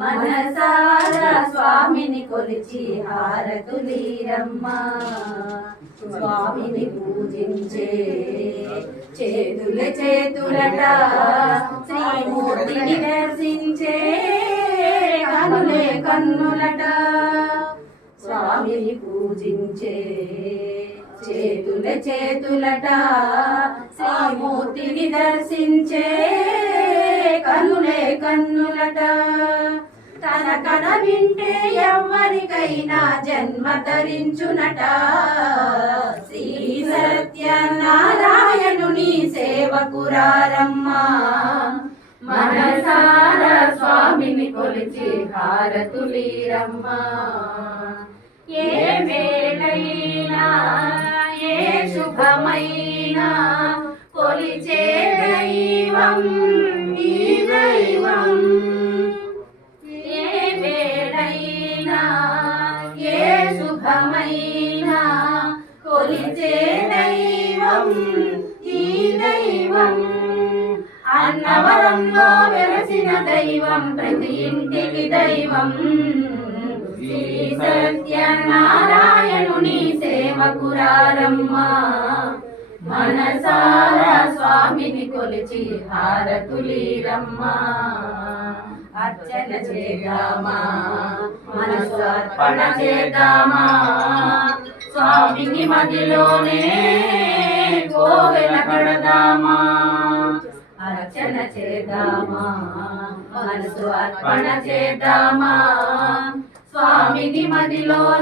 మనసారా స్వామిని కొలిచి హారతులీరమ్మా. స్వామిని పూజించే చేతుల చేతులట, శ్రీమూర్తిని దర్శించే కనులే కన్నులట. స్వామిని పూజించే చేతుల చేతులట, శ్రీమూర్తిని దర్శించే కనులే కన్నులట. తన కథ వింటే ఎవ్వరికైనా జన్మ ధరించునట. శ్రీ సత్యనారాయణుని సేవకురారమ్మా. మనసారా స్వామిని కొలిచి హారతులీరమ్మా. ఏ వేళైనా ఏ శుభమైనా కొలిచే దైవం ఈ దైవం. ఏ వేళైనా ఏ శుభమైనా కొలిచే దైవం ఈ దైవం. అన్నవరంలో వెలసిన దైవం ప్రతి ఇంటికి దైవం. శ్రీ సత్యనారాయణుని సేవకురారమ్మా. మనసారా స్వామిని కొలిచి హారతులీరమ్మా. అర్చన చేద్దామా, మనసు అర్పణ చేద్దామా. స్వామిని మదిలోనే కోవెల కడదామా. అర్చన చేద్దామా, మనసు అర్పణ చేద్దామా. స్వామిని మదిలోనే